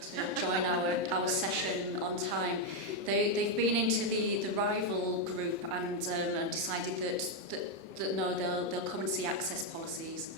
to join our session on time. They've been into the rival group and decided that no, they'll come and see access policies.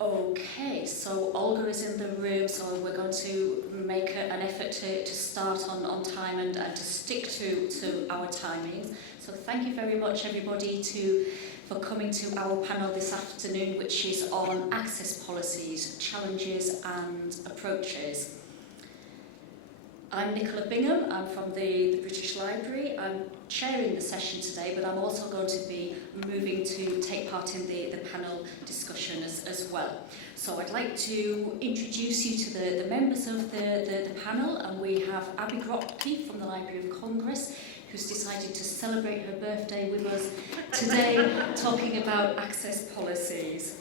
Okay, so Olga is in the room, so we're going to make an effort to start on time and to stick to our timings. So thank you very much everybody for coming to our panel this afternoon, which is on access policies, challenges and approaches. I'm Nicola Bingham, I'm from the British Library. I'm chairing the session today, but I'm also going to be moving to take part in the panel discussion as well. So I'd like to introduce you to the members of the panel, and we have ABBIE GROTKE from the Library of Congress, who's decided to celebrate her birthday with us today, talking about access policies.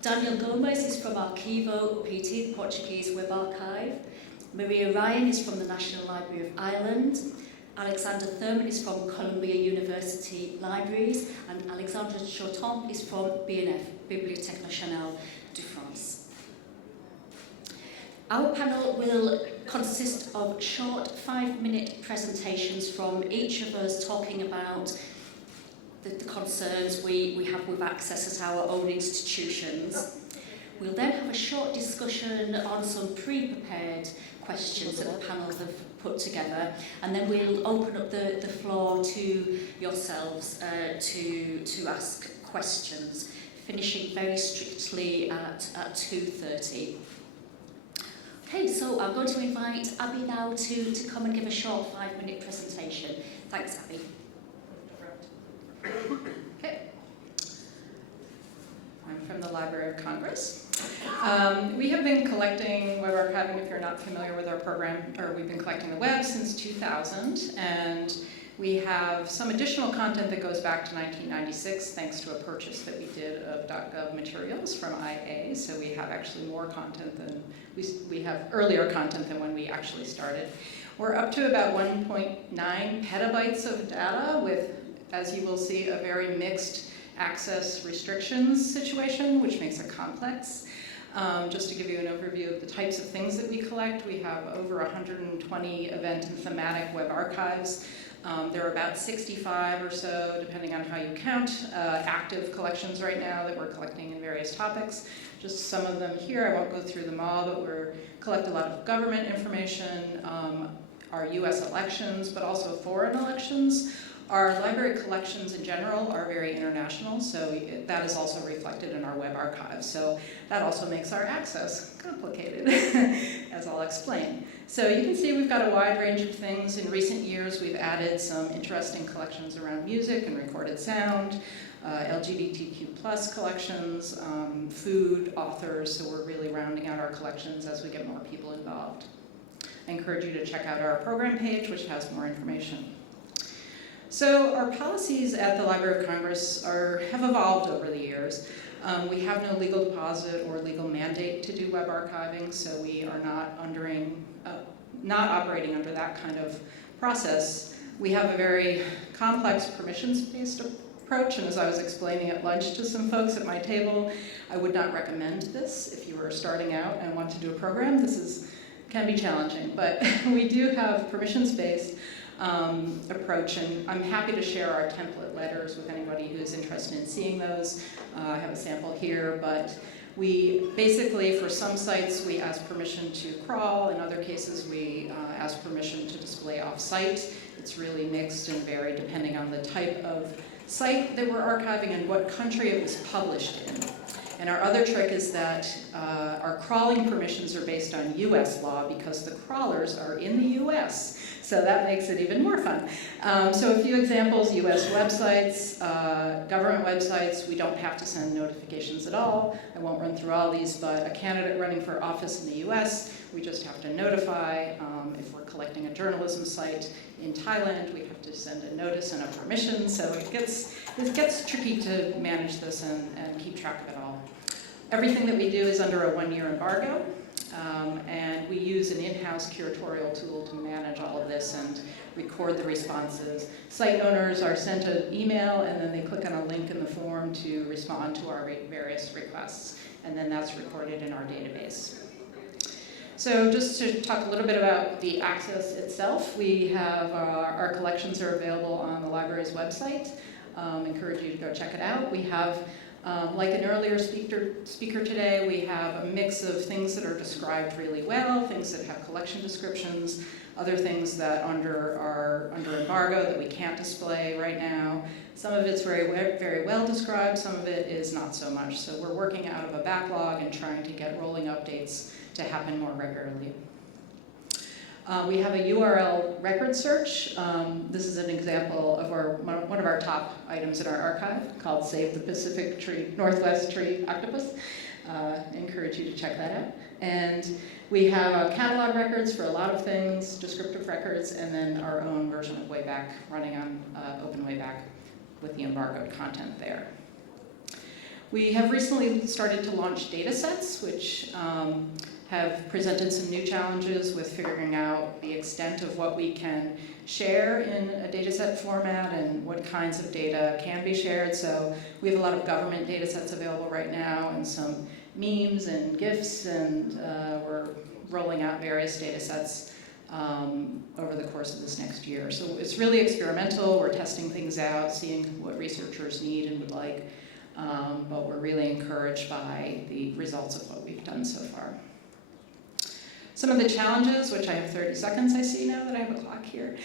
Daniel Gomes is from Arquivo PT, the Portuguese Web Archive. Maria Ryan is from the National Library of Ireland. Alexandre Thurman is from Columbia University Libraries, and Alexandre CHAUTEMPS is from BNF, Bibliothèque Nationale de France. Our panel will consist of short 5-minute presentations from each of us talking about the concerns we have with access at our own institutions. We'll then have a short discussion on some pre-prepared questions that the panel have put together, and then we'll open up the floor to yourselves to ask questions, finishing very strictly at 2:30. Okay, so I'm going to invite Abby now to come and give a short 5-minute presentation. Thanks, Abby. Okay. I'm from the Library of Congress. We have been collecting web archiving, if you're not familiar with our program, or we've been collecting the web since 2000, and we have some additional content that goes back to 1996 thanks to a purchase that we did of .gov materials from IA, so we have actually more content than, we have earlier content than when we actually started. We're up to about 1.9 petabytes of data with, as you will see, a very mixed access restrictions situation, which makes it complex. Just to give you an overview of the types of things that we collect, we have over 120 event and thematic web archives. There are about 65 or so, depending on how you count, active collections right now that we're collecting in various topics. Just some of them here, I won't go through them all, but we collect a lot of government information, our US elections, but also foreign elections. Our library collections in general are very international, so that is also reflected in our web archive. So that also makes our access complicated, as I'll explain. So you can see we've got a wide range of things. In recent years, we've added some interesting collections around music and recorded sound, LGBTQ+ collections, food, authors, so we're really rounding out our collections as we get more people involved. I encourage you to check out our program page, which has more information. So our policies at the Library of Congress have evolved over the years. We have no legal deposit or legal mandate to do web archiving, so we are not operating under that kind of process. We have a very complex permissions-based approach, and as I was explaining at lunch to some folks at my table, I would not recommend this if you were starting out and want to do a program. This can be challenging, but we do have permissions-based approach, and I'm happy to share our template letters with anybody who's interested in seeing those. I have a sample here, but we basically, for some sites, we ask permission to crawl. In other cases, we ask permission to display off-site. It's really mixed and varied depending on the type of site that we're archiving and what country it was published in. And our other trick is that our crawling permissions are based on US law because the crawlers are in the US. So that makes it even more fun. So a few examples: US websites, government websites, we don't have to send notifications at all. I won't run through all these, but a candidate running for office in the US, we just have to notify. If we're collecting a journalism site in Thailand, we have to send a notice and a permission. So it gets tricky to manage this and keep track of it all. Everything that we do is under a 1-year embargo. And we use an in-house curatorial tool to manage all of this and record the responses. Site owners are sent an email, and then they click on a link in the form to respond to our various requests, and then that's recorded in our database. So just to talk a little bit about the access itself, we have our collections are available on the library's website. Encourage you to go check it out. We have, like an earlier speaker today, we have a mix of things that are described really well, things that have collection descriptions, other things that are under embargo that we can't display right now. Some of it's very well described, some of it is not so much. So we're working out of a backlog and trying to get rolling updates to happen more regularly. We have a URL record search. This is an example of one of our top items in our archive called Save the Pacific Northwest Tree Octopus. Encourage you to check that out. And we have catalog records for a lot of things, descriptive records, and then our own version of Wayback running on Open Wayback with the embargoed content there. We have recently started to launch data sets, which have presented some new challenges with figuring out the extent of what we can share in a dataset format and what kinds of data can be shared. So we have a lot of government data sets available right now and some memes and GIFs, and we're rolling out various data sets over the course of this next year. So it's really experimental. We're testing things out, seeing what researchers need and would like, but we're really encouraged by the results of what we've done so far. Some of the challenges, which I have 30 seconds, I see now that I have a clock here.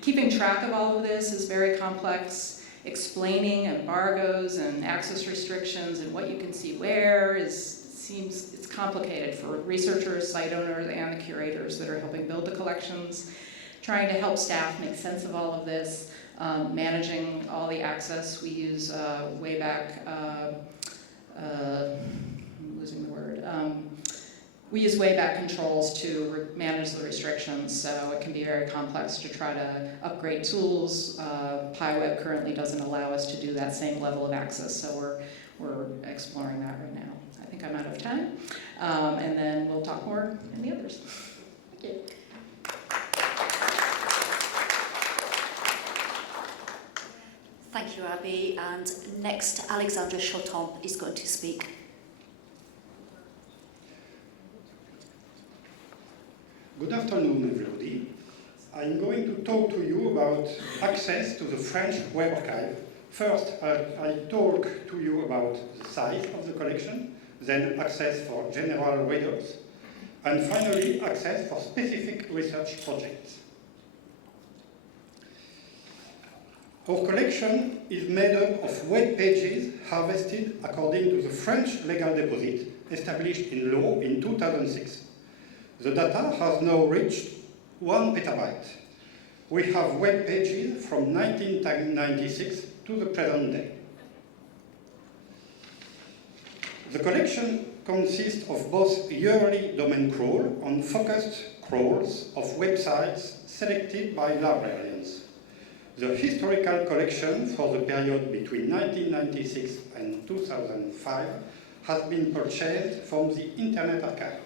Keeping track of all of this is very complex. Explaining embargoes and access restrictions and what you can see where seems it's complicated for researchers, site owners, and the curators that are helping build the collections. Trying to help staff make sense of all of this, managing all the access. We use Wayback, I'm losing the word. We use Wayback controls to manage the restrictions, so it can be very complex to try to upgrade tools. PyWeb currently doesn't allow us to do that same level of access, so we're exploring that right now. I think I'm out of time, and then we'll talk more in the others. Thank you. Thank you, Abby. And next, Alexandre CHAUTEMPS is going to speak. Good afternoon, everybody. I'm going to talk to you about access to the French Web Archive. First, I talk to you about the size of the collection, then access for general readers, and finally, access for specific research projects. Our collection is made up of web pages harvested according to the French legal deposit established in law in 2006. The data has now reached 1 petabyte. We have web pages from 1996 to the present day. The collection consists of both yearly domain crawl and focused crawls of websites selected by librarians. The historical collection for the period between 1996 and 2005 has been purchased from the Internet Archive.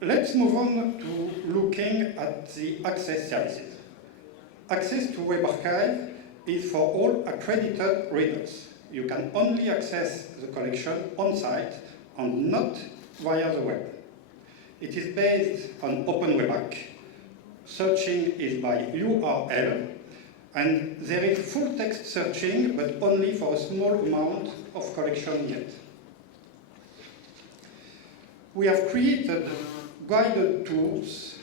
Let's move on to looking at the access services. Access to Web Archive is for all accredited readers. You can only access the collection on-site and not via the web. It is based on Open Wayback. Searching is by URL, and there is full text searching, but only for a small amount of collection yet. We have created guided tools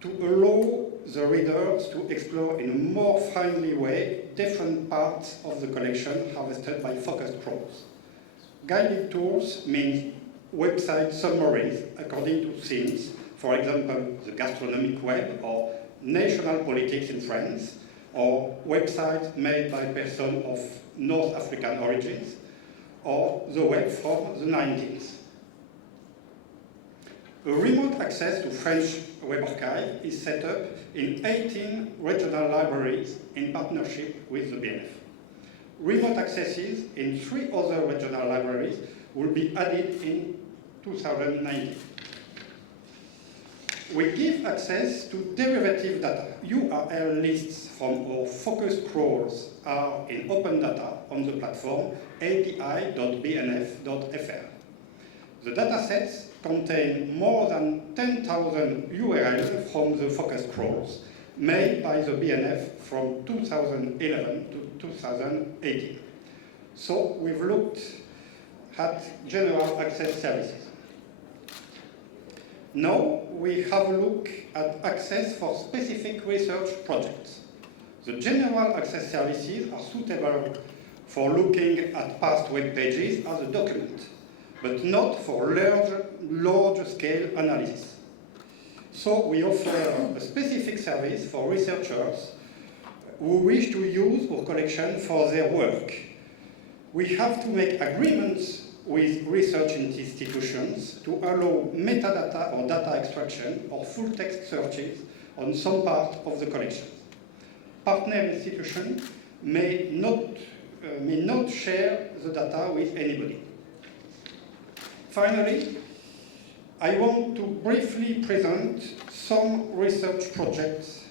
to allow the readers to explore in a more friendly way different parts of the collection harvested by focused crawls. Guided tools mean website summaries according to themes, for example, the gastronomic web or national politics in France, or websites made by persons of North African origins, or the web from the 90s. A remote access to French Web Archive is set up in 18 regional libraries in partnership with the BNF. Remote accesses in 3 other regional libraries will be added in 2019. We give access to derivative data. URL lists from our focus crawls are in open data on the platform ABBIE.bnf.fr. The datasets contain more than 10,000 URLs from the focus crawls made by the BNF from 2011 to 2018. So we've looked at general access services. Now we have a look at access for specific research projects. The general access services are suitable for looking at past web pages as a document, but not for large-scale analysis. So we offer a specific service for researchers who wish to use our collection for their work. We have to make agreements with research institutions to allow metadata or data extraction or full text searches on some part of the collection. Partner institutions may not share the data with anybody. Finally, I want to briefly present some research projects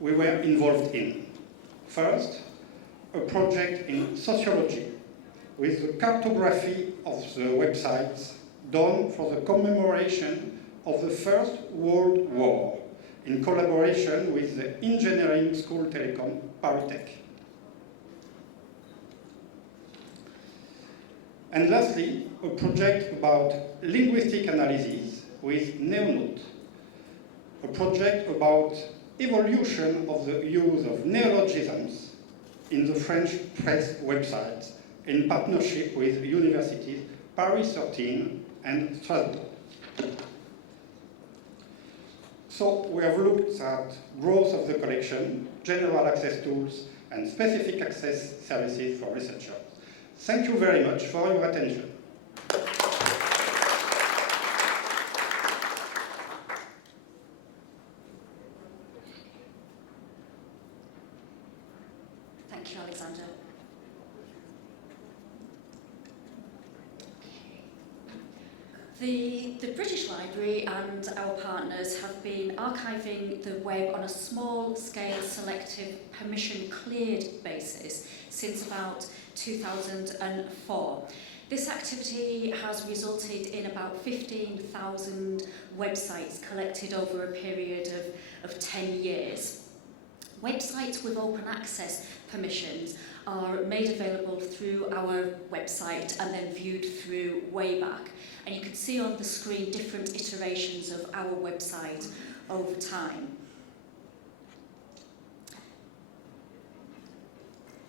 we were involved in. First, a project in sociology with the cartography of the websites done for the commemoration of the First World War in collaboration with the engineering school telecom Paris. And lastly, a project about linguistic analysis with Neonote, a project about evolution of the use of neologisms in the French press websites in partnership with universities Paris 13 and Strasbourg. So we have looked at growth of the collection, general access tools, and specific access services for researchers. Thank you very much for your attention. Thank you, Alexander. The British Library and our partners have been archiving the web on a small-scale, selective, permission-cleared basis since about 2004. This activity has resulted in about 15,000 websites collected over a period of 10 years. Websites with open access permissions are made available through our website and then viewed through Wayback. And you can see on the screen different iterations of our website over time.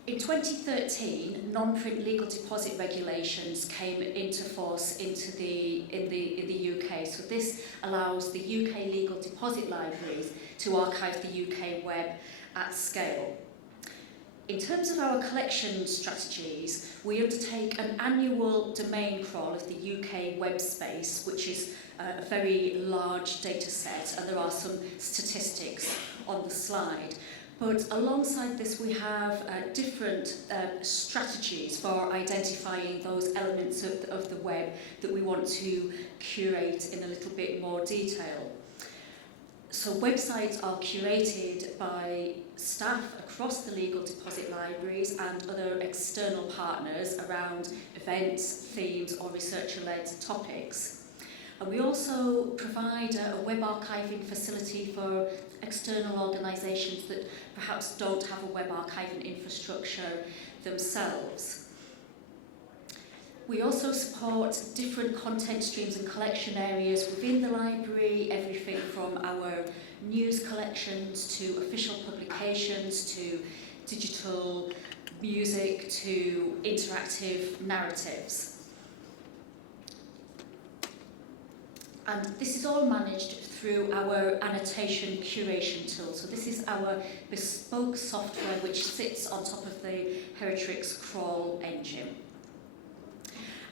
In 2013, non-print legal deposit regulations came into force in the UK. So this allows the UK legal deposit libraries to archive the UK web at scale. In terms of our collection strategies, we undertake an annual domain crawl of the UK web space, which is a very large data set, and there are some statistics on the slide. But alongside this, we have different strategies for identifying those elements of the web that we want to curate in a little bit more detail. So websites are curated by staff across the legal deposit libraries and other external partners around events, themes or researcher-led topics. And we also provide a web archiving facility for external organisations that perhaps don't have a web archiving infrastructure themselves. We also support different content streams and collection areas within the library, everything from our news collections to official publications to digital music to interactive narratives. And this is all managed through our annotation curation tool. So this is our bespoke software which sits on top of the Heritrix crawl engine.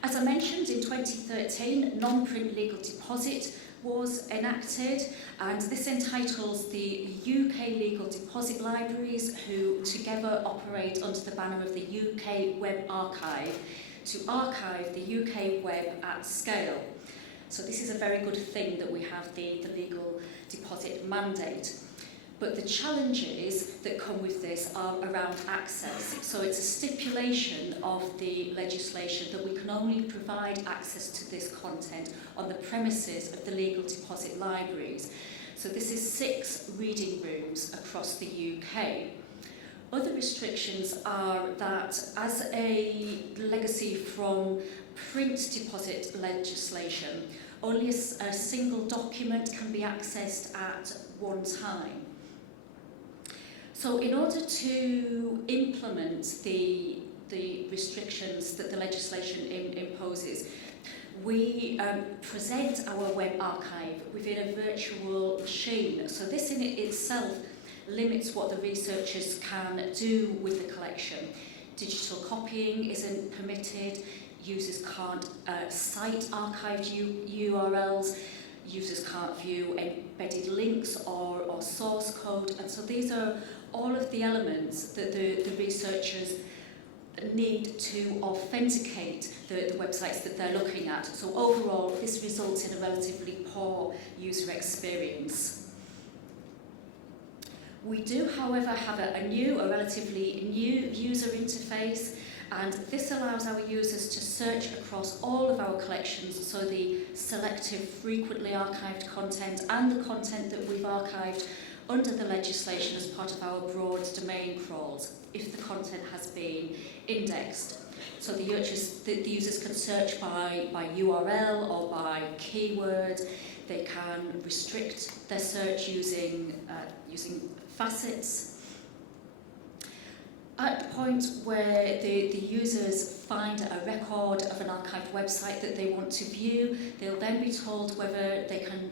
As I mentioned, in 2013, non-print legal deposit was enacted, and this entitles the UK Legal Deposit Libraries, who together operate under the banner of the UK Web Archive, to archive the UK web at scale. So this is a very good thing that we have the legal deposit mandate. But the challenges that come with this are around access. So it's a stipulation of the legislation that we can only provide access to this content on the premises of the legal deposit libraries. So this is 6 reading rooms across the UK. Other restrictions are that as a legacy from print deposit legislation, only a single document can be accessed at one time. So in order to implement the restrictions that the legislation imposes, we present our web archive within a virtual machine. So this in itself limits what the researchers can do with the collection. Digital copying isn't permitted, users can't cite archived URLs, users can't view embedded links or source code, and so these are all of the elements that the researchers need to authenticate the websites that they're looking at. So overall, this results in a relatively poor user experience. We do, however, have a relatively new user interface, and this allows our users to search across all of our collections, so the selective, frequently archived content and the content that we've archived under the legislation as part of our broad domain crawls, if the content has been indexed. So the users can search by URL or by keyword. They can restrict their search using facets. At the point where the users find a record of an archived website that they want to view, they'll then be told whether they can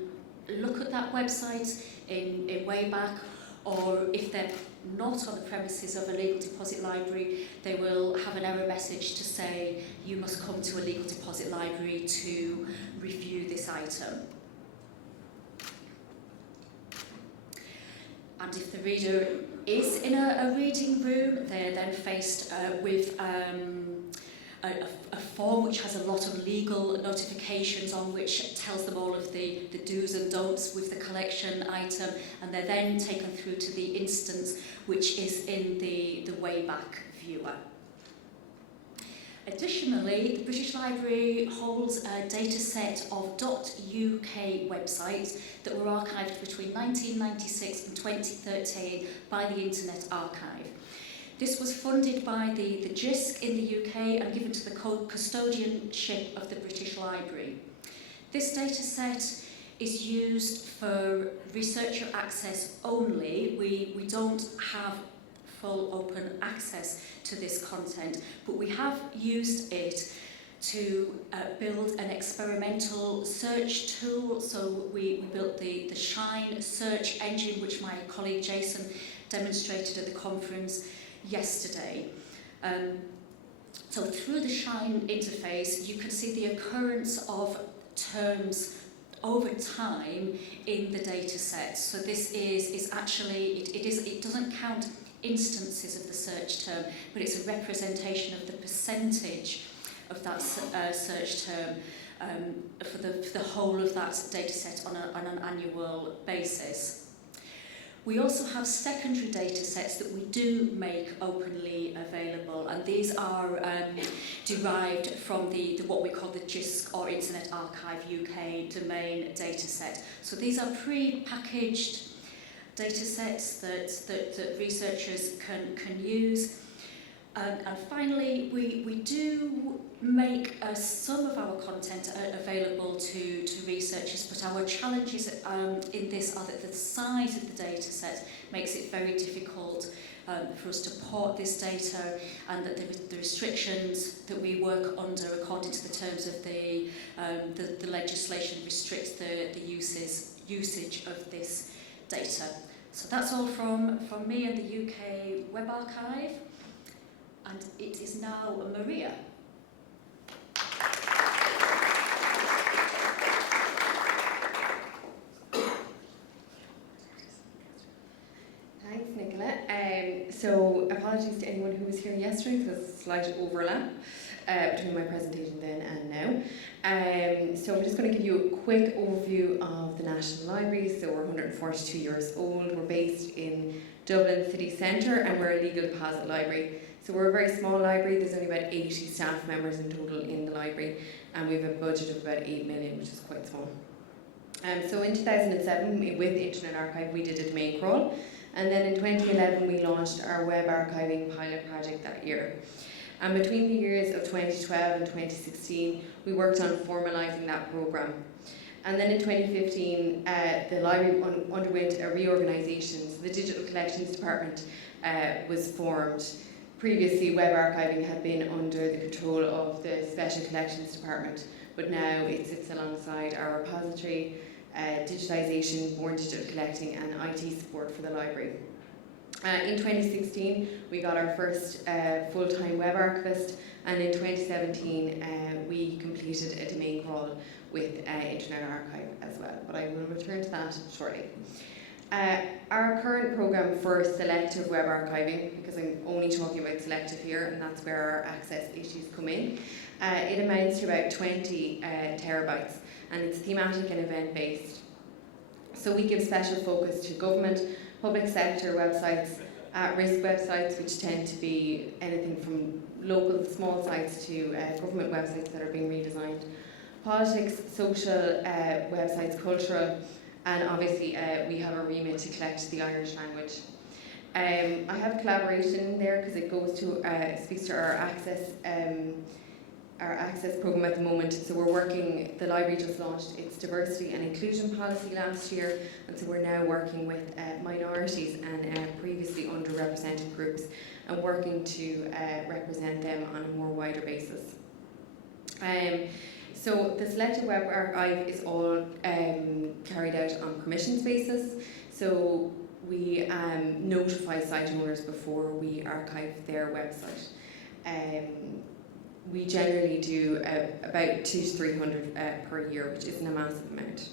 look at that website in Wayback, or if they're not on the premises of a legal deposit library, they will have an error message to say, you must come to a legal deposit library to review this item. And if the reader is in a reading room, they're then faced with a form which has a lot of legal notifications on, which tells them all of the do's and don'ts with the collection item, and they're then taken through to the instance which is in the Wayback viewer. Additionally, the British Library holds a data set of .uk websites that were archived between 1996 and 2013 by the Internet Archive. This was funded by the GISC in the UK and given to the custodianship of the British Library. This data set is used for researcher access only. We don't have full open access to this content, but we have used it to build an experimental search tool. So we built the Shine search engine, which my colleague Jason demonstrated at the conference yesterday. So through the Shine interface, you can see the occurrence of terms over time in the data set. So this is actually, it doesn't count instances of the search term, but it's a representation of the percentage of that search term for the whole of that data set on an annual basis. We also have secondary data sets that we do make openly available, and these are derived from the what we call the GISC or Internet Archive UK domain data set. So these are pre-packaged data sets that researchers can use. And finally, we do make some of our content available to researchers, but our challenges in this are that the size of the data set makes it very difficult for us to port this data, and that the restrictions that we work under according to the terms of the legislation restricts the usage of this data. So that's all from me and the UK Web Archive. And it is now Maria. So apologies to anyone who was here yesterday, because there's a slight overlap between my presentation then and now. So I'm just going to give you a quick overview of the National Library. So we're 142 years old. We're based in Dublin city centre, and we're a legal deposit library. So we're a very small library. There's only about 80 staff members in total in the library, and we have a budget of about 8 million, which is quite small. So in 2007, with Internet Archive, we did a domain crawl, and then in 2011 we launched our web archiving pilot project that year. And between the years of 2012 and 2016, we worked on formalising that programme. And then in 2015, the library underwent a reorganisation. So the Digital Collections Department was formed. Previously, web archiving had been under the control of the Special Collections Department, but now it sits alongside our repository, digitisation, born digital collecting, and IT support for the library. In 2016, we got our first full-time web archivist, and in 2017, we completed a domain crawl with Internet Archive as well, but I will return to that shortly. Our current programme for selective web archiving, because I'm only talking about selective here, and that's where our access issues come in, it amounts to about 20 terabytes, and it's thematic and event-based. So we give special focus to government, public sector websites, at-risk websites, which tend to be anything from local small sites to government websites that are being redesigned, politics, social websites, cultural, and obviously we have a remit to collect the Irish language. I have collaboration in there because it goes to speaks to our access program at the moment. So we're working, the library just launched its diversity and inclusion policy last year, and so we're now working with minorities and previously underrepresented groups and working to represent them on a more wider basis. So the selective web archive is all carried out on permissions basis. So we notify site owners before we archive their website. We generally do about 200 to 300 per year, which isn't a massive amount.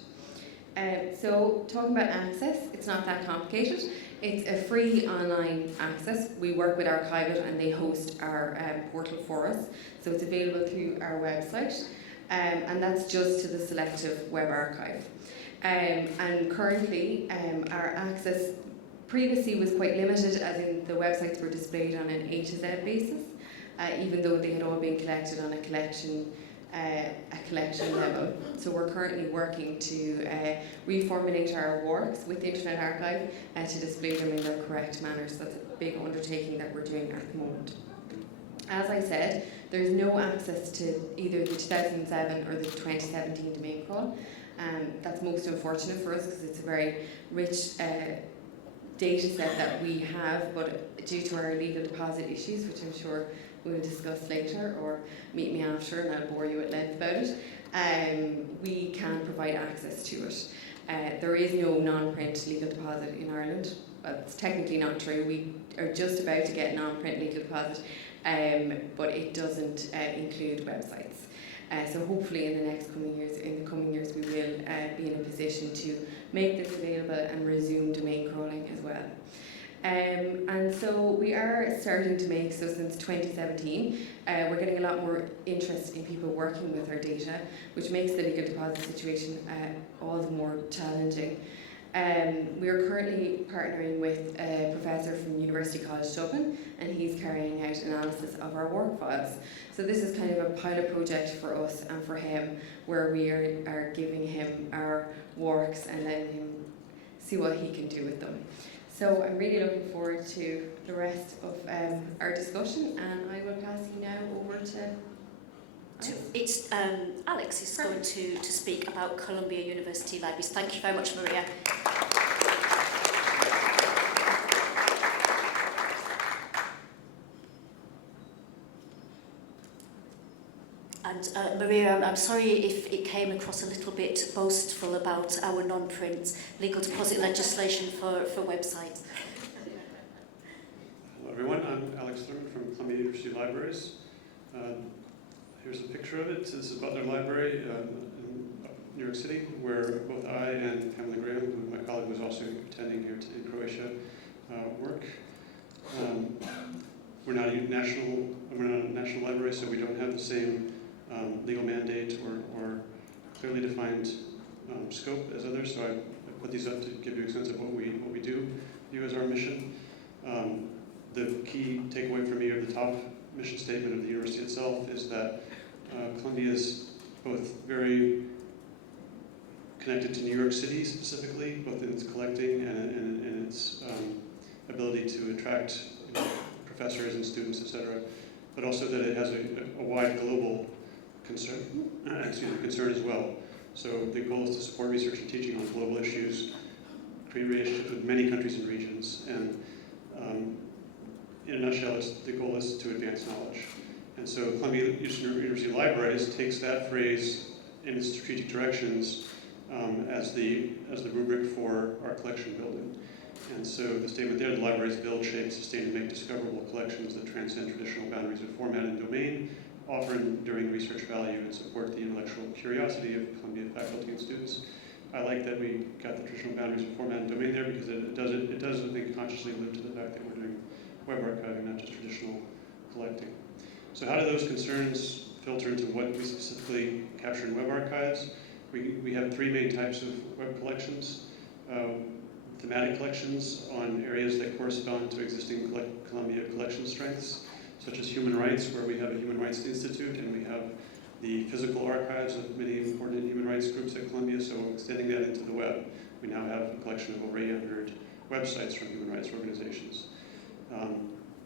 So talking about access, it's not that complicated. It's a free online access. We work with Archiveit and they host our portal for us. So it's available through our website. And that's just to the selective web archive. And currently our access previously was quite limited, as in the websites were displayed on an A to Z basis, even though they had all been collected on a collection level. So we're currently working to reformulate our works with Internet Archive to display them in their correct manner. So that's a big undertaking that we're doing at the moment. As I said, there's no access to either the 2007 or the 2017 domain crawl. That's most unfortunate for us because it's a very rich data set that we have, but due to our legal deposit issues, which I'm sure we'll discuss later, or meet me after and I'll bore you at length about it, we can't provide access to it. There is no non-print legal deposit in Ireland. Well, it's technically not true. We are just about to get non-print legal deposit, but it doesn't include websites. So hopefully in the coming years, we will be in a position to make this available and resume domain crawling as well. And so we are starting to make, so since 2017, we're getting a lot more interest in people working with our data, which makes the legal deposit situation all the more challenging. We are currently partnering with a professor from University College Dublin, and he's carrying out analysis of our work files. So this is kind of a pilot project for us and for him, where we are giving him our works and letting him see what he can do with them. So I'm really looking forward to the rest of our discussion, and I will pass you now over to It's Alex is going to speak about Columbia University Libraries. Thank you very much, Maria. And Maria, I'm sorry if it came across a little bit boastful about our non-print legal deposit legislation for websites. Hello everyone, I'm ALEXANDRE from Columbia University Libraries. Here's a picture of it. This is Butler Library in New York City, where both I and Pamela Graham, who my colleague was also attending here in Croatia, work. we're not a national library, so we don't have the same legal mandate or clearly defined scope as others. So I put these up to give you a sense of what we do view as our mission. The key takeaway for me, or the top mission statement of the university itself, is that Columbia is both very connected to New York City specifically, both in its collecting and in its ability to attract professors and students, etc., but also that it has a wide global concern as well. So the goal is to support research and teaching on global issues, create relationships with many countries and regions, and in a nutshell, the goal is to advance knowledge. And so Columbia University Libraries takes that phrase in its strategic directions as the rubric for our collection building. And so the statement there, the libraries build, shape, sustain, and make discoverable collections that transcend traditional boundaries of format and domain, offer enduring research value, and support the intellectual curiosity of Columbia faculty and students. I like that we got the traditional boundaries of format and domain there, because it does, I think, consciously allude to the fact that we're doing web archiving, not just traditional collecting. So how do those concerns filter into what we specifically capture in web archives? We have three main types of web collections. Thematic collections on areas that correspond to existing Columbia collection strengths, such as human rights, where we have a Human Rights Institute, and we have the physical archives of many important human rights groups at Columbia, so extending that into the web. We now have a collection of over 800 websites from human rights organizations.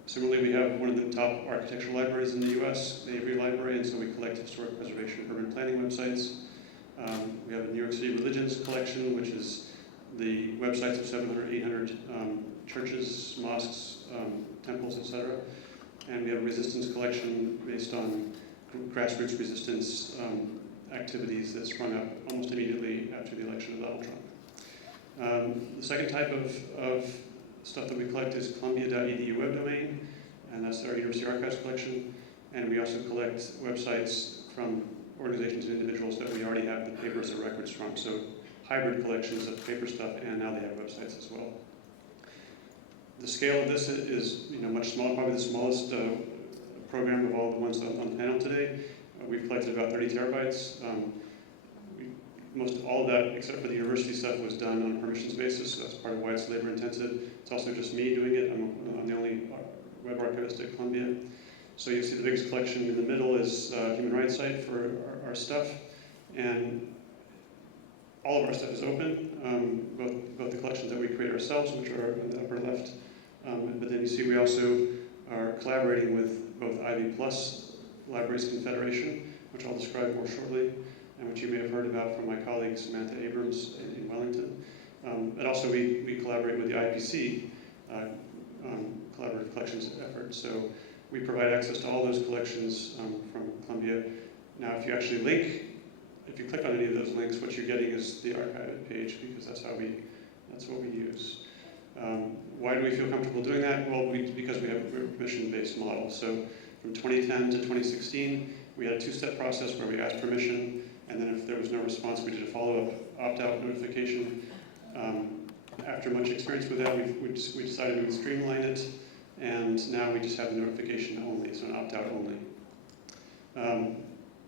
Similarly, we have one of the top architectural libraries in the US, the ABBIE Library, and so we collect historic preservation and urban planning websites. We have a New York City religions collection, which is the websites of 700, 800 churches, mosques, temples, etc. And we have a resistance collection based on grassroots resistance activities that sprung up almost immediately after the election of Donald Trump. The second type of stuff that we collect is Columbia.edu web domain, and that's our University Archives collection. And we also collect websites from organizations and individuals that we already have the papers or records from. So hybrid collections of paper stuff, and now they have websites as well. The scale of this is much smaller, probably the smallest program of all the ones on the panel today. We've collected about 30 terabytes. Most all of that, except for the university stuff, was done on a permissions basis, so that's part of why it's labor intensive. It's also just me doing it. I'm the only web archivist at Columbia. So you see the biggest collection in the middle is a human rights site for our stuff, and all of our stuff is open, both the collections that we create ourselves, which are in the upper left, but then you see we also are collaborating with both IB Plus Libraries Confederation, which I'll describe more shortly, and which you may have heard about from my colleague Samantha Abrams in Wellington. And also we collaborate with the IIPC Collaborative Collections effort. So we provide access to all those collections from Columbia. Now if you click on any of those links, what you're getting is the archive page, because that's what we use. Why do we feel comfortable doing that? Well, because we're a permission-based model. So from 2010 to 2016, we had a two-step process where we asked permission, and then if there was no response, we did a follow-up opt-out notification. After much experience with that, we decided we would streamline it, and now we just have the notification only, so an opt-out only.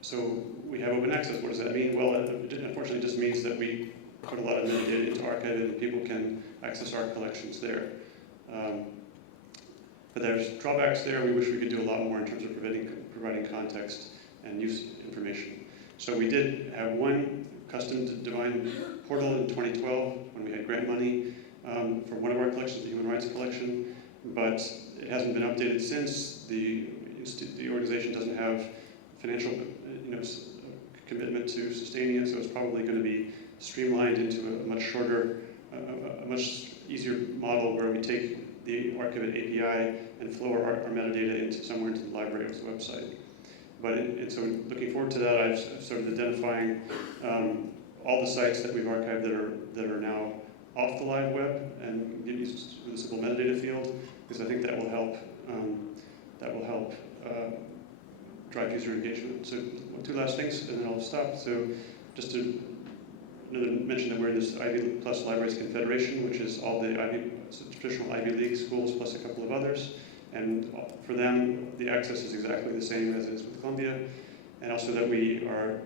So we have open access. What does that mean? Well, it unfortunately just means that we put a lot of metadata into archive, and people can access our collections there. But there's drawbacks there. We wish we could do a lot more in terms of providing context and use information. So we did have one custom design portal in 2012 when we had grant money for one of our collections, the Human Rights Collection, but it hasn't been updated since. The organization doesn't have financial commitment to sustaining it, so it's probably going to be streamlined into a much shorter, a much easier model where we take the Archivit API and flow our metadata into somewhere into the library or the website. But so looking forward to that, I've started identifying all the sites that we've archived that are now off the live web and give you with a simple metadata field, because I think that will help. Drive user engagement. So two last things, and then I'll stop. So just to another mention that we're in this Ivy Plus Libraries Confederation, which is all the traditional Ivy League schools plus a couple of others. And for them, the access is exactly the same as it is with Columbia. And also that we are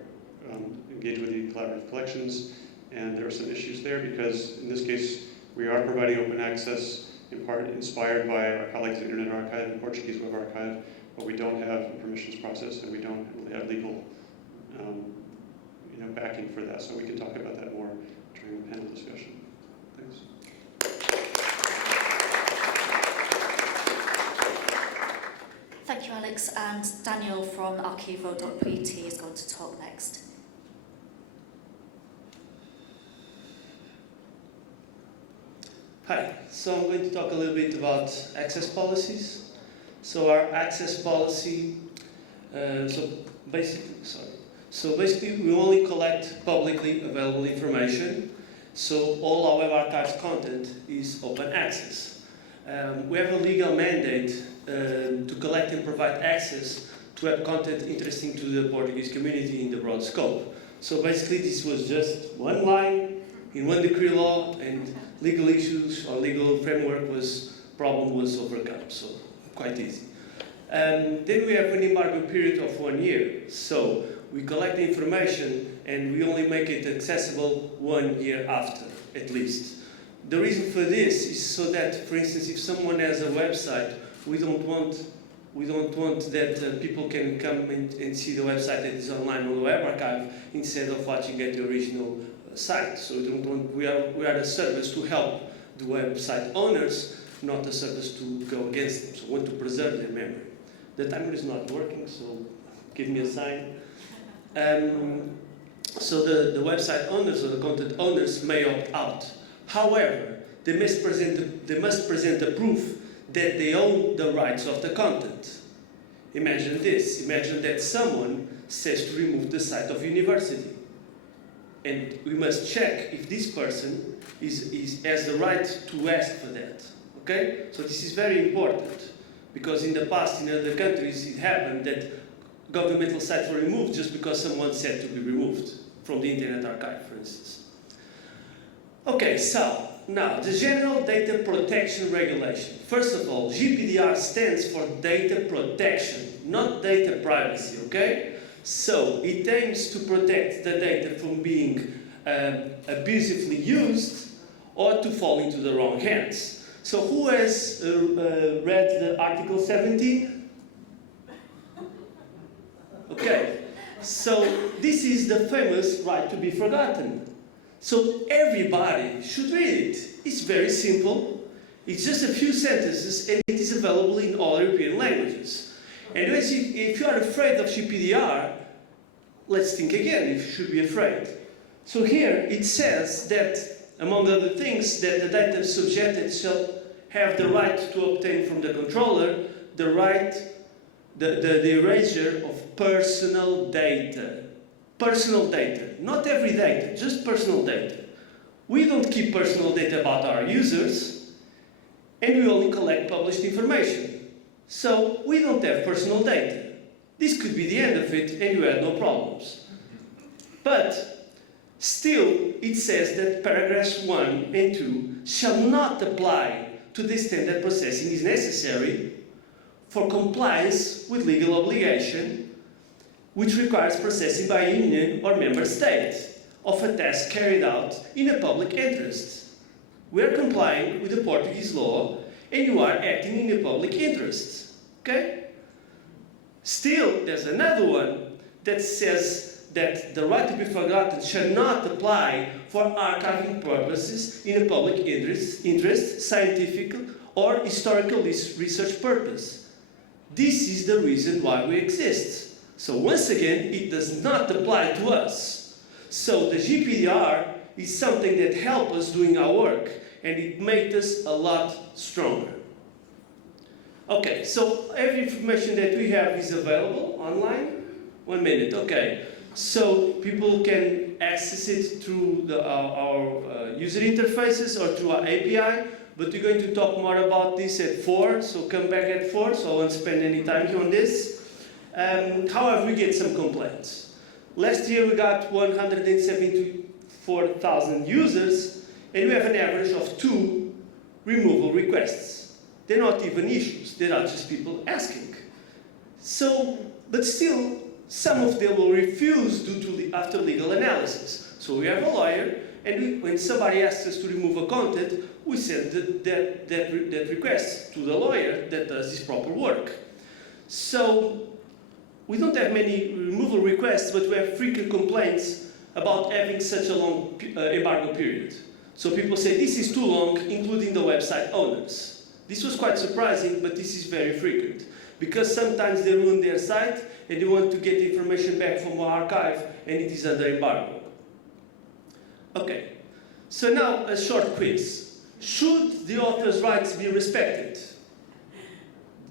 engaged with the collaborative collections. And there are some issues there because in this case, we are providing open access in part inspired by our colleagues at Internet Archive and Portuguese Web Archive, but we don't have a permissions process and we don't really have legal backing for that. So we can talk about that more during the panel discussion. Thanks. Thank you, Alex. And Daniel from archivo.pt is going to talk next. Hi, so I'm going to talk a little bit about access policies. So our access policy, so basically we only collect publicly available information. So all our Web Archives content is open access. We have a legal mandate to collect and provide access to web content interesting to the Portuguese community in the broad scope. So basically this was just one line in one decree law, and legal issues or legal framework problem was overcome, so quite easy. Then we have an embargo period of 1 year. So we collect the information and we only make it accessible 1 year after, at least. The reason for this is so that, for instance, if someone has a website, we don't want that people can come and see the website that is online on the Web Archive instead of watching at the original site. So we are a service to help the website owners, not a service to go against them. So we want to preserve their memory. The timer is not working, so give me a sign. So the website owners or the content owners may opt out. However, they must present a proof that they own the rights of the content. Imagine this. Imagine that someone says to remove the site of university. And we must check if this person has the right to ask for that. Okay? So this is very important. Because in the past, in other countries, it happened that governmental sites were removed just because someone said to be removed from the Internet Archive, for instance. Okay, so now the General Data Protection Regulation. First of all, GDPR stands for data protection, not data privacy, okay? So it aims to protect the data from being abusively used or to fall into the wrong hands. So who has read the Article 17? Okay, so this is the famous right to be forgotten. So everybody should read it. It's very simple. It's just a few sentences and it is available in all European languages. And if you are afraid of GDPR, let's think again if you should be afraid. So here it says that, among other things, that the data subjected shall have the right to obtain from the controller the erasure of personal data. Personal data, not every data, just personal data. We don't keep personal data about our users, and we only collect published information. So we don't have personal data. This could be the end of it, and you had no problems. But still, it says that paragraphs 1 and 2 shall not apply to the extent that processing is necessary for compliance with legal obligation, which requires processing by a union or member state of a task carried out in a public interest. We are complying with the Portuguese law, and you are acting in the public interest. Okay? Still, there's another one that says that the right to be forgotten shall not apply for archiving purposes in a public interest, scientific or historical research purpose. This is the reason why we exist. So once again, it does not apply to us. So the GDPR is something that helps us doing our work, and it makes us a lot stronger. Okay, so every information that we have is available online. 1 minute, okay. So people can access it through our user interfaces or through our API, but we're going to talk more about this at 4, so come back at 4, so I won't spend any time on this. However, we get some complaints. Last year we got 172 4,000 users, and we have an average of 2 removal requests. They're not even issues, they are just people asking. So, but still, some of them will refuse due to after legal analysis. So we have a lawyer, and when somebody asks us to remove a content, we send that request to the lawyer that does this proper work. So we don't have many removal requests, but we have frequent complaints about having such a long embargo period. So people say this is too long, including the website owners. This was quite surprising, but this is very frequent, because sometimes they ruin their site and they want to get information back from our archive, and it is under embargo. Okay, so now a short quiz. Should the author's rights be respected?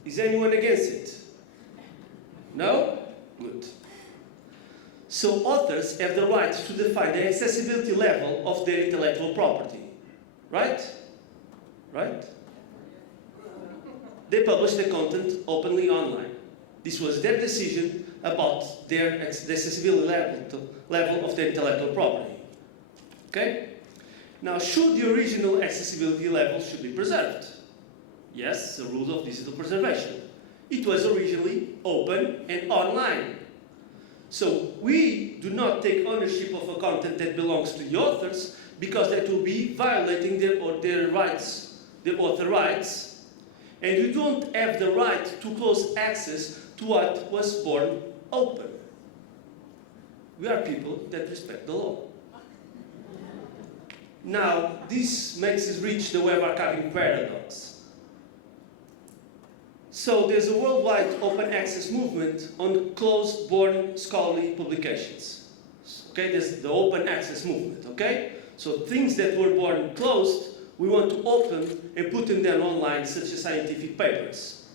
Is anyone against it? No? Good. So authors have the right to define the accessibility level of their intellectual property. Right? Right? They publish the content openly online. This was their decision about the accessibility level of their intellectual property. Okay? Now, should the original accessibility level should be preserved? Yes, the rules of digital preservation. It was originally open and online. So we do not take ownership of a content that belongs to the authors, because that will be violating their rights, their author rights, and you don't have the right to close access to what was born open. We are people that respect the law. Now, this makes us reach the web archiving paradox. So there's a worldwide open access movement on closed-born scholarly publications. Okay, there's the open access movement, okay? So things that were born closed, we want to open and put them then online, such as scientific papers.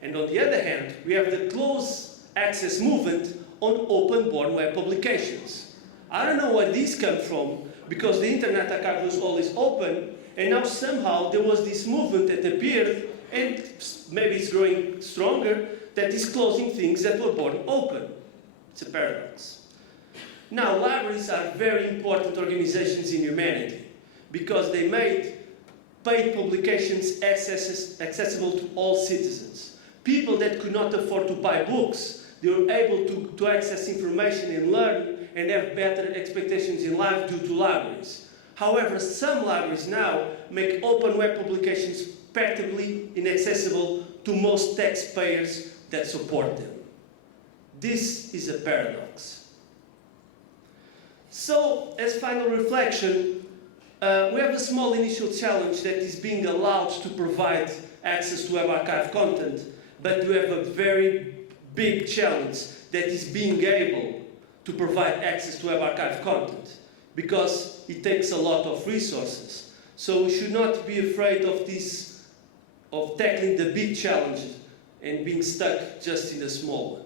And on the other hand, we have the closed access movement on open-born web publications. I don't know where these come from, because the Internet Archive was always open, and now somehow there was this movement that appeared, and maybe it's growing stronger, that is closing things that were born open. It's a paradox. Now, libraries are very important organizations in humanity, because they made paid publications accessible to all citizens. People that could not afford to buy books, they were able to access information and learn and have better expectations in life due to libraries. However, some libraries now make open web publications practically inaccessible to most taxpayers that support them. This is a paradox. So, as final reflection, we have a small initial challenge that is being allowed to provide access to Web Archive content, but we have a very big challenge that is being able to provide access to Web Archive content, because it takes a lot of resources. So we should not be afraid of this, of tackling the big challenges and being stuck just in the small one.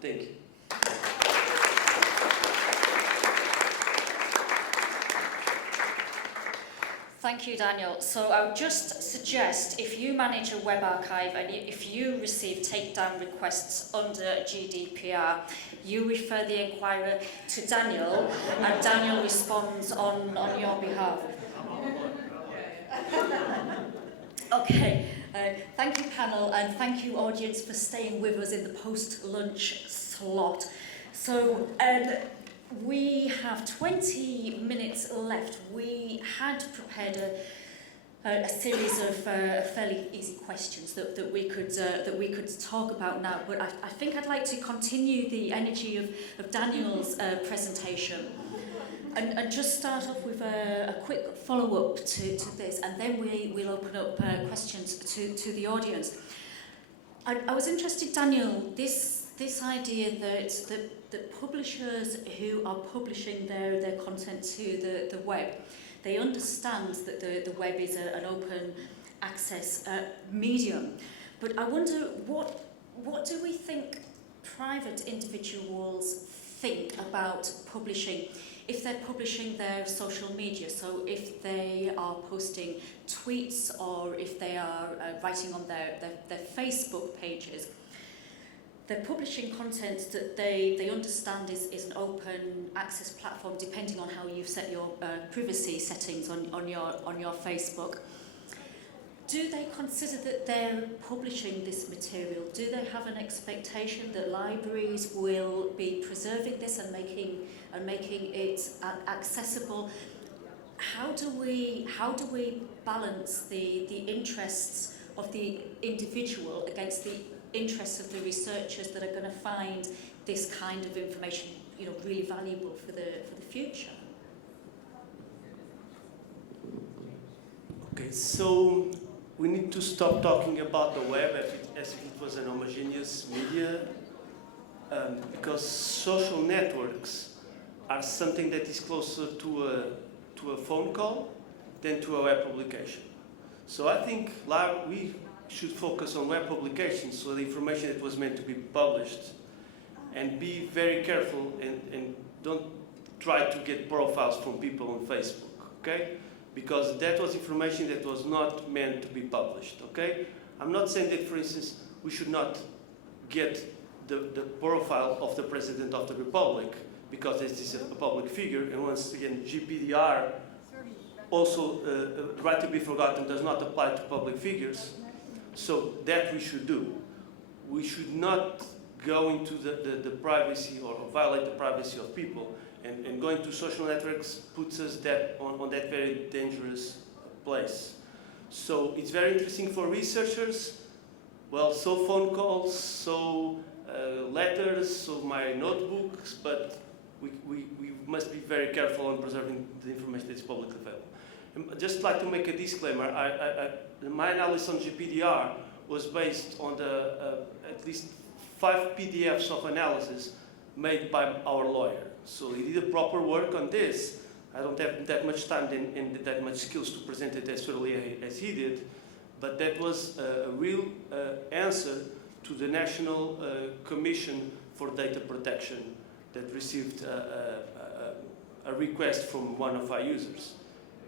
Thank you. Thank you, Daniel. So I would just suggest, if you manage a web archive and if you receive takedown requests under GDPR, you refer the inquiry to Daniel, and Daniel responds on your behalf. Okay, thank you, panel, and thank you, audience, for staying with us in the post-lunch slot. So, we have 20 minutes left. We had prepared a series of fairly easy questions that we could talk about now, but I think I'd like to continue the energy of Daniel's presentation and just start off with a quick follow-up to this, and then we'll open up questions to the audience. I was interested, Daniel, this idea that the publishers who are publishing their content to the web, they understand that the web is an open access medium. But I wonder, what do we think private individuals think about publishing? If they're publishing their social media, so if they are posting tweets or if they are writing on their Facebook pages, they're publishing content that they understand is an open access platform, depending on how you've set your privacy settings on your Facebook. Do they consider that they're publishing this material? Do they have an expectation that libraries will be preserving this and making it accessible? How do we balance the interests of the individual against the interests of the researchers that are going to find this kind of information, really valuable for the future? Okay, so we need to stop talking about the web as if it was an homogeneous media, because social networks are something that is closer to a phone call than to a web publication. So I think we should focus on web publications, so the information that was meant to be published, and be very careful and don't try to get profiles from people on Facebook, okay? Because that was information that was not meant to be published, okay? I'm not saying that, for instance, we should not get the profile of the President of the Republic, because this is a public figure, and once again, GDPR, also, right to be forgotten, does not apply to public figures. So that we should do. We should not go into the privacy or violate the privacy of people, and going to social networks puts us on that very dangerous place. So it's very interesting for researchers. Well, so phone calls, so letters, so my notebooks, but we must be very careful on preserving the information that is publicly available. I'd just like to make a disclaimer. My analysis on GDPR was based on at least 5 PDFs of analysis made by our lawyer. So he did a proper work on this. I don't have that much time and that much skills to present it as thoroughly as he did, but that was a real answer to the National Commission for Data Protection that received a request from one of our users.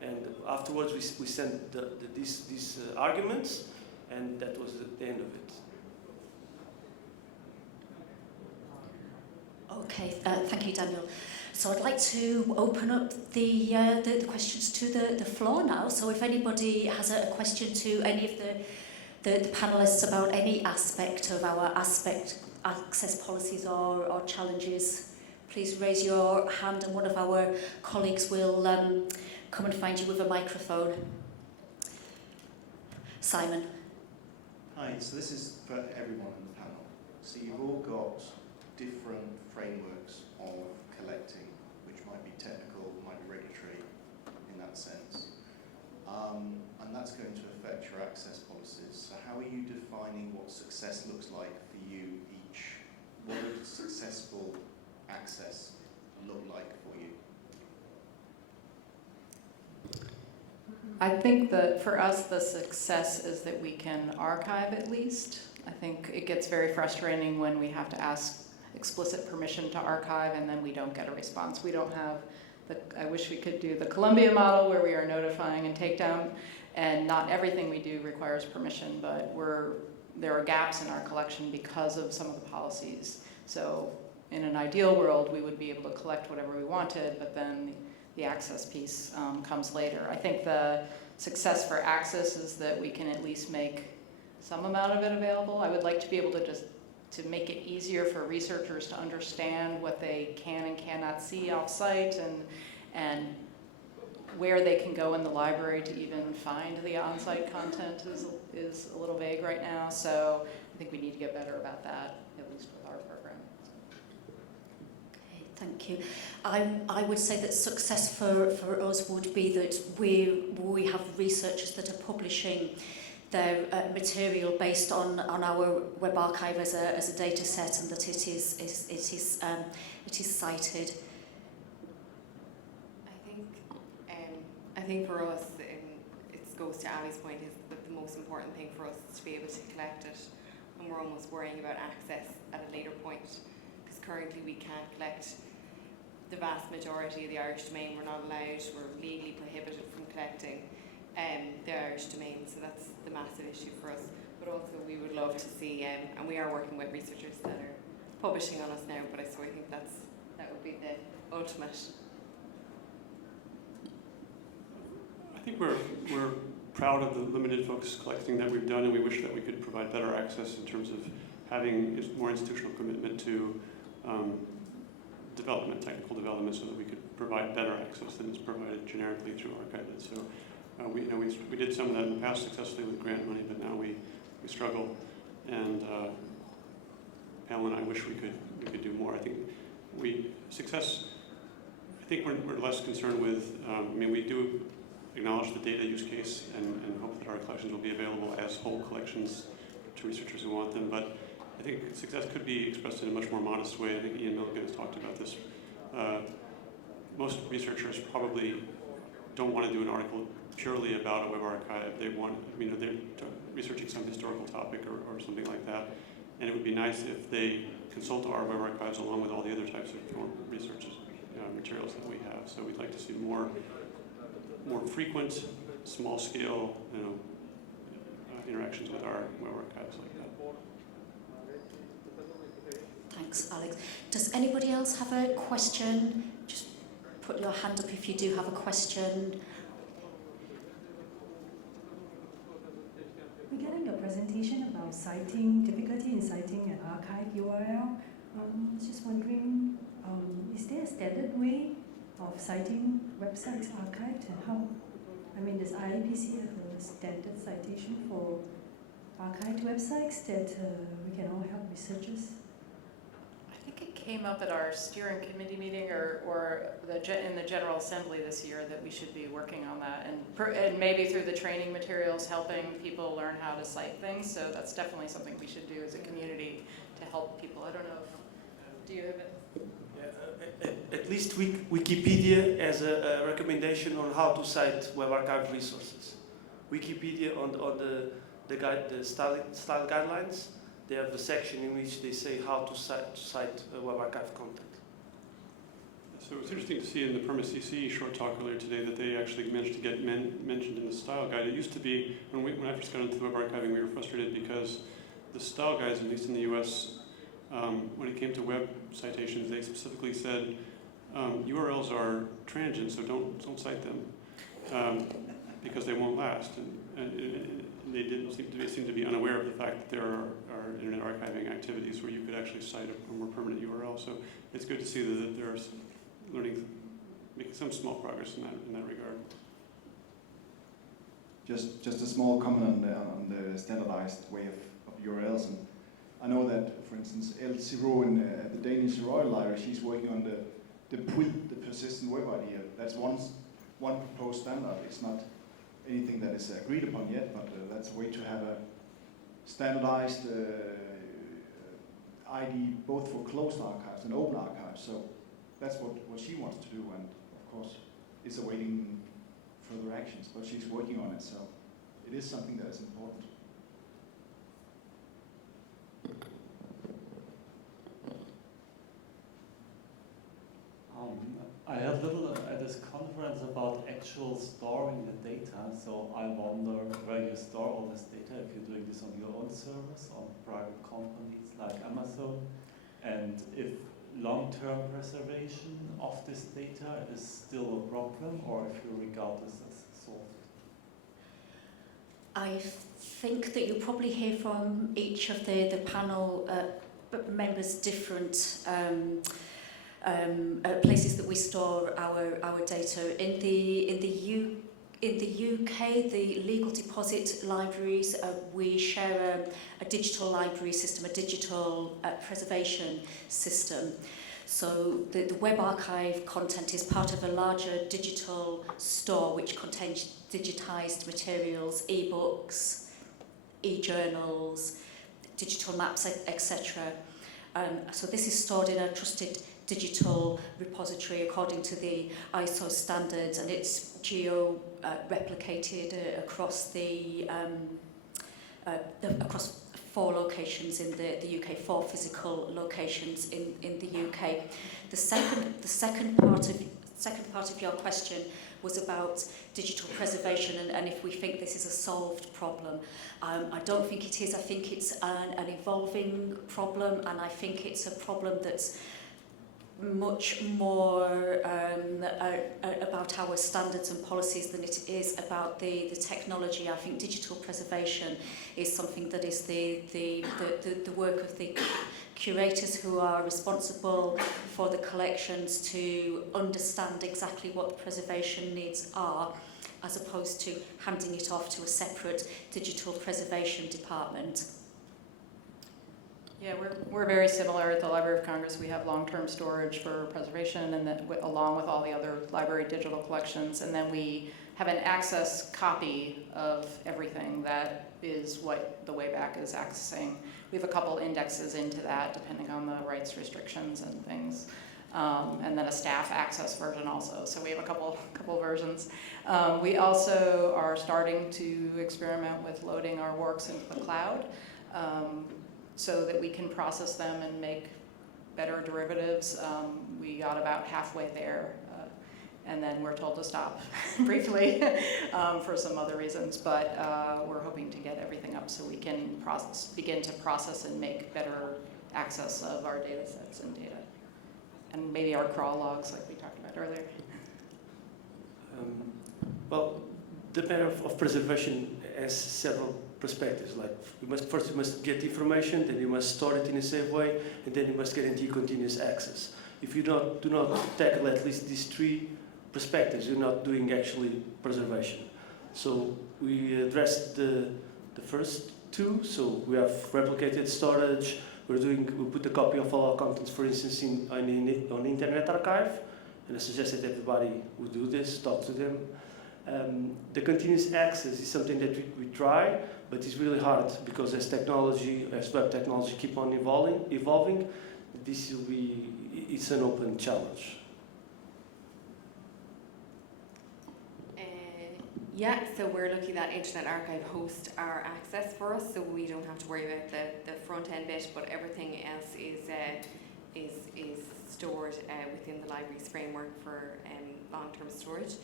And afterwards we sent these arguments, and that was the end of it. Okay, thank you, Daniel. So I'd like to open up the questions to the floor now. So if anybody has a question to any of the panelists about any aspect of our access policies or challenges, please raise your hand, and one of our colleagues will come and find you with a microphone. Simon. Hi, so this is for everyone on the panel. So you've all got different frameworks of collecting, which might be technical, might be regulatory in that sense. And that's going to affect your access policies. So how are you defining what success looks like for you each? What would successful access look like for you? I think that for us, the success is that we can archive at least. I think it gets very frustrating when we have to ask explicit permission to archive and then we don't get a response. We don't have I wish we could do the Columbia model where we are notifying and takedown, and not everything we do requires permission, but there are gaps in our collection because of some of the policies. So in an ideal world, we would be able to collect whatever we wanted, but then the access piece comes later. I think the success for access is that we can at least make some amount of it available. I would like to be able to make it easier for researchers to understand what they can and cannot see off-site, and where they can go in the library to even find the on-site content is a little vague right now. So I think we need to get better about that, at least with our program. Okay, thank you. I would say that success for us would be that we have researchers that are publishing their material based on our web archive as a data set, and that it is cited. I think for us, it goes to Abby's point, is that the most important thing for us is to be able to collect it, and we're almost worrying about access at a later point, because currently we can't collect the vast majority of the Irish domain. We're not allowed, we're legally prohibited from collecting the Irish domain, so that's the massive issue for us. but also we would love to see, and we are working with researchers that are publishing on us now, but so I think that would be the ultimate. I think we're proud of the limited focus collecting that we've done, and we wish that we could provide better access in terms of having more institutional commitment to development, technical development, so that we could provide better access than is provided generically through ArchiveNet. So we did some of that in the past successfully with grant money, but now we struggle, and Pamela and I wish we could do more. I think we're less concerned with. We do acknowledge the data use case and hope that our collections will be available as whole collections to researchers who want them. But I think success could be expressed in a much more modest way. I think Ian Milligan has talked about this. Most researchers probably don't want to do an article purely about a web archive. They want, they're researching some historical topic or something like that. And it would be nice if they consult our web archives along with all the other types of research materials that we have. So we'd like to see more frequent, small-scale, interactions with our web archives like that. Thanks, Alex. Does anybody else have a question? Just put your hand up if you do have a question. Regarding your presentation about citing, difficulty in citing an archive URL, just wondering, is there a standard way of citing websites archived, and how? Does IIPC have a standard citation for archived websites that we can all help researchers? I think it came up at our steering committee meeting or in the General Assembly this year that we should be working on that, and maybe through the training materials helping people learn how to cite things. So that's definitely something we should do as a community to help people. I don't know do you have it? At least Wikipedia has a recommendation on how to cite web archive resources. Wikipedia on the style guidelines, they have the section in which they say how to cite web archive content. So it's interesting to see in the PermaCC short talk earlier today that they actually managed to get mentioned in the style guide. It used to be, when I first got into web archiving, we were frustrated because the style guides, at least in the US, when it came to web citations, they specifically said URLs are transient, so don't cite them because they won't last. And they didn't seem to be unaware of the fact that there are internet archiving activities where you could actually cite a more permanent URL. So it's good to see that there's making some small progress in that regard. Just a small comment on the standardized way of URLs. And I know that, for instance, L0 in the Danish Royal Library, she's working on the PWID, the persistent web idea. That's one proposed standard. It's not anything that is agreed upon yet, but that's a way to have a standardized ID both for closed archives and open archives. So that's what she wants to do, and of course is awaiting further actions, but she's working on it, so it is something that is important. I heard a little at this conference about actual storing the data, so I wonder where you store all this data, if you're doing this on your own servers, on private companies like Amazon, and if long-term preservation of this data is still a problem, or if you regard this as solved. I think that you'll probably hear from each of the panel members different places that we store our data. In the UK, the legal deposit libraries, we share a digital library system, a digital preservation system. So the web archive content is part of a larger digital store which contains digitized materials, e-books, e-journals, digital maps, etc. So this is stored in a trusted digital repository according to the ISO standards, and it's geo-replicated across across 4 locations in the UK, 4 physical locations in the UK. The second part of second part of your question was about digital preservation and if we think this is a solved problem. I don't think it is. I think it's an evolving problem, and I think it's a problem that's much more about our standards and policies than it is about the technology. I think digital preservation is something that is the work of the curators who are responsible for the collections to understand exactly what the preservation needs are, as opposed to handing it off to a separate digital preservation department. Yeah, we're very similar at the Library of Congress. We have long-term storage for preservation, and then along with all the other library digital collections, and then we have an access copy of everything. That is what the Wayback is accessing. We have a couple indexes into that, depending on the rights restrictions and things, and then a staff access version also. So we have a couple versions. We also are starting to experiment with loading our works into the cloud, so that we can process them and make better derivatives. We got about halfway there, and then we're told to stop briefly for some other reasons, but we're hoping to get everything up so we can begin to process and make better access of our data sets and data. And maybe our crawl logs like we talked about earlier. Well, the matter of preservation has several perspectives. Like you must get the information, then you must store it in a safe way, and then you must guarantee continuous access. If you do not tackle at least these three perspectives, you're not doing actually preservation. So we addressed the first two. So we have replicated storage. We put a copy of all our contents, for instance, on the Internet Archive, and I suggest that everybody would do this, talk to them. The continuous access is something that we try, but it's really hard because as web technology keep on evolving, it's an open challenge. Yeah, so we're lucky that Internet Archive hosts our access for us, so we don't have to worry about the front end bit, but everything else is stored within the library's framework for long-term storage.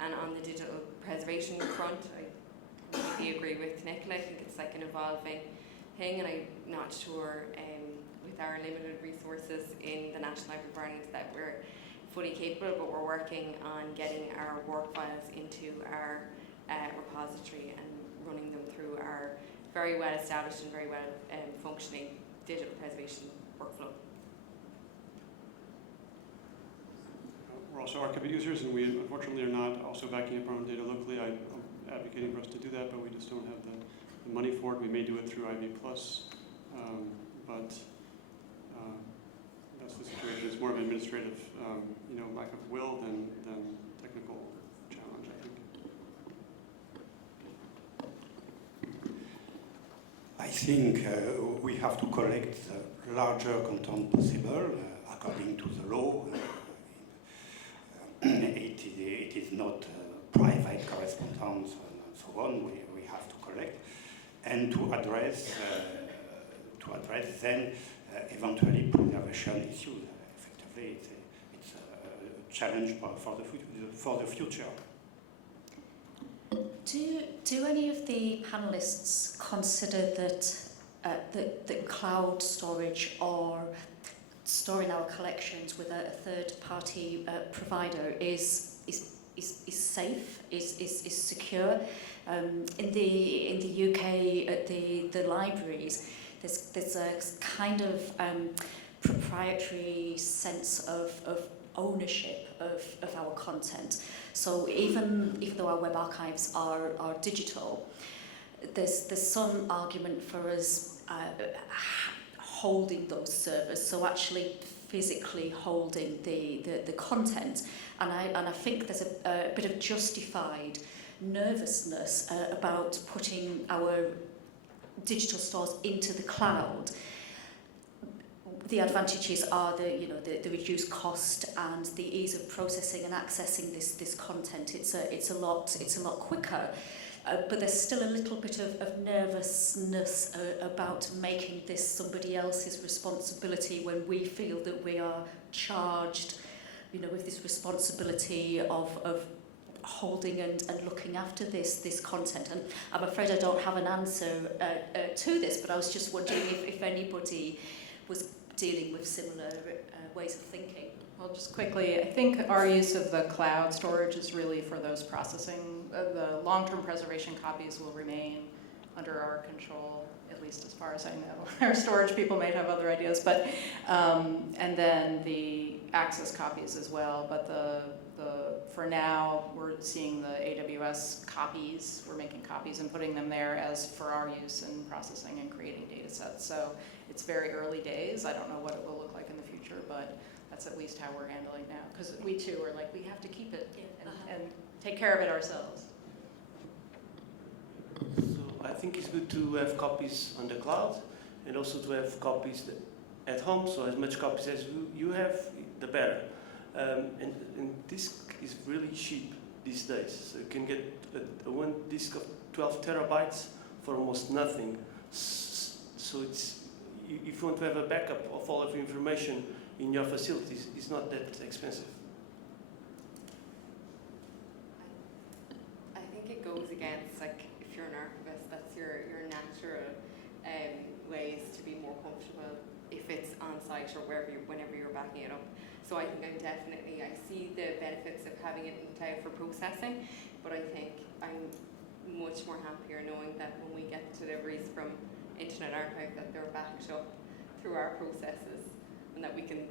And on the digital preservation front, I completely agree with Nicola. I think it's like an evolving thing, and I'm not sure with our limited resources in the National Library of Ireland that we're fully capable, but we're working on getting our work files into our repository and running them through our very well established and very well functioning digital preservation workflow. We're also archive users, and we unfortunately are not also backing up our own data locally. I'm advocating for us to do that, but we just don't have the money for it. We may do it through IB+, but that's the situation. It's more of an administrative, lack of will than technical challenge, I think. I think we have to collect the larger content possible according to the law. It is not private correspondence and so on. We have to collect and to address then eventually preservation issues. Effectively, it's a challenge for the future. Do any of the panelists consider that cloud storage or storing our collections with a third-party provider is safe, is secure? In the UK at the libraries, there's a kind of proprietary sense of ownership of our content. So even though our web archives are digital, there's some argument for us holding those servers, so actually physically holding the content. And I think there's a bit of justified nervousness about putting our digital stores into the cloud. The advantages are the reduced cost and the ease of processing and accessing this content. It's a lot quicker, but there's still a little bit of nervousness about making this somebody else's responsibility when we feel that we are charged with this responsibility of holding and looking after this content. And I'm afraid I don't have an answer to this, but I was just wondering if anybody was dealing with similar ways of thinking. Well, just quickly, I think our use of the cloud storage is really for those processing. The long-term preservation copies will remain under our control, at least as far as I know. Our storage people might have other ideas, but and then the access copies as well. But for now, we're seeing the AWS copies. We're making copies and putting them there as for our use in processing and creating data sets. So it's very early days. I don't know what it will look like in the future, but that's at least how we're handling now. Because we too are like, we have to keep it and take care of it ourselves. So I think it's good to have copies on the cloud and also to have copies at home. So as much copies as you have, the better. And disk is really cheap these days. So you can get one disk of 12 terabytes for almost nothing. So it's, if you want to have a backup of all of your information in your facilities, it's not that expensive. I think it goes against, like, if you're an archivist, that's your natural ways to be more comfortable if it's on site or whenever you're backing it up. So I think I see the benefits of having it in cloud for processing, but I think I'm much more happier knowing that when we get deliveries from Internet Archive that they're backed up through our processes and that we can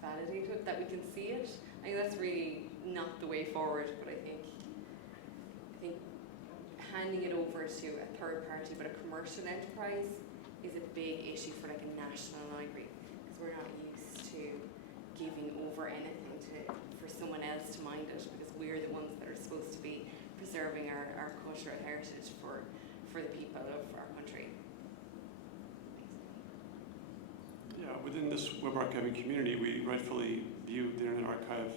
validate it, that we can see it. I think that's really not the way forward, but I think handing it over to a third party but a commercial enterprise is a big issue for like a national library, because we're not used to giving over anything for someone else to mind it, because we're the ones that are supposed to be preserving our cultural heritage for the people of our country. Yeah, within this web archiving community, we rightfully view the Internet Archive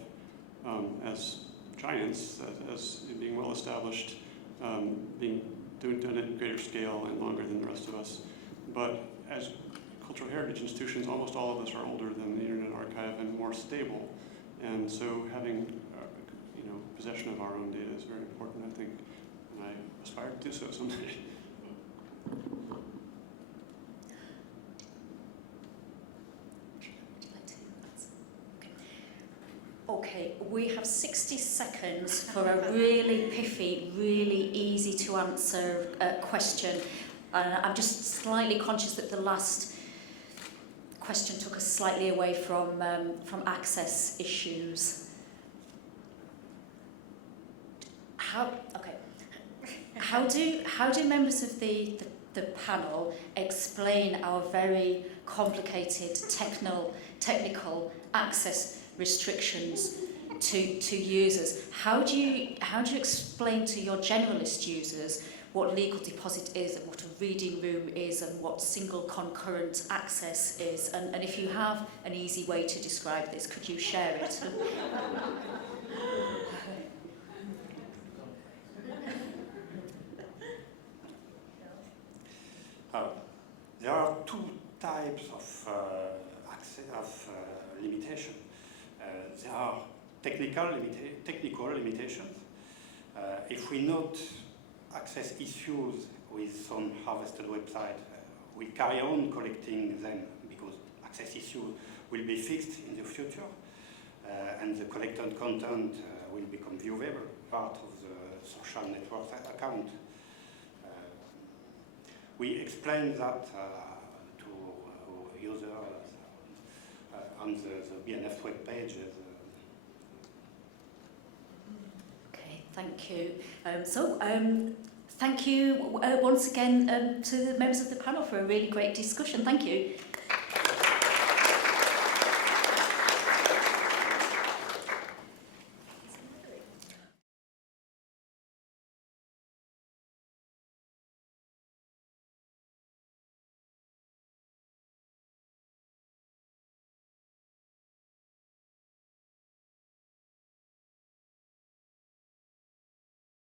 as giants, as being well established, being done at greater scale and longer than the rest of us. But as cultural heritage institutions, almost all of us are older than the Internet Archive and more stable. And so having possession of our own data is very important, I think, and I aspire to do so someday. Okay, we have 60 seconds for a really pithy, really easy to answer question. I'm just slightly conscious that the last question took us slightly away from access issues. How do members of the panel explain our very complicated technical access restrictions to users? How do you explain to your generalist users what legal deposit is and what a reading room is and what single concurrent access is? And if you have an easy way to describe this, could you share it? There are two types of limitation. There are technical limitations. If we note access issues with some harvested website, we carry on collecting them because access issues will be fixed in the future, and the collected content will become viewable, part of the social network account. We explain that to users on the BNF web page. Okay, thank you. Thank you once again to the members of the panel for a really great discussion. Thank you.